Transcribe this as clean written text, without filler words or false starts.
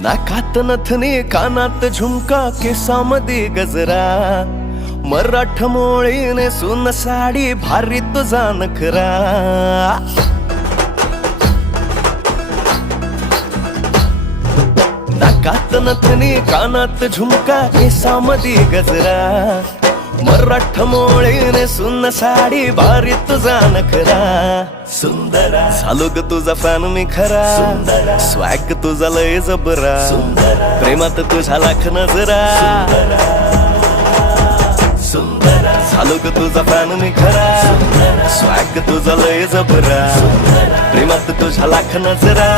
नाकात नथनी कानात झुमका केसामध्ये गजरा मराठ मोळीने सुन साडी भारी तुझा नखरा नाकात नथनी कानात झुमका केसामध्ये गजरा मराठ मोळीने सुन साडी भारी तुझा नखरा सुंदरा झालो ग तुझा फॅन मी खरा सुंदरा स्वॅग तुझा लय जबरा सुंदरा प्रेमात तुझा लाख नजरा सुंदरा झालो ग तुझा फॅन मी खरा स्वॅग तुझा लय जबरा प्रेमात तुझा लाख नजरा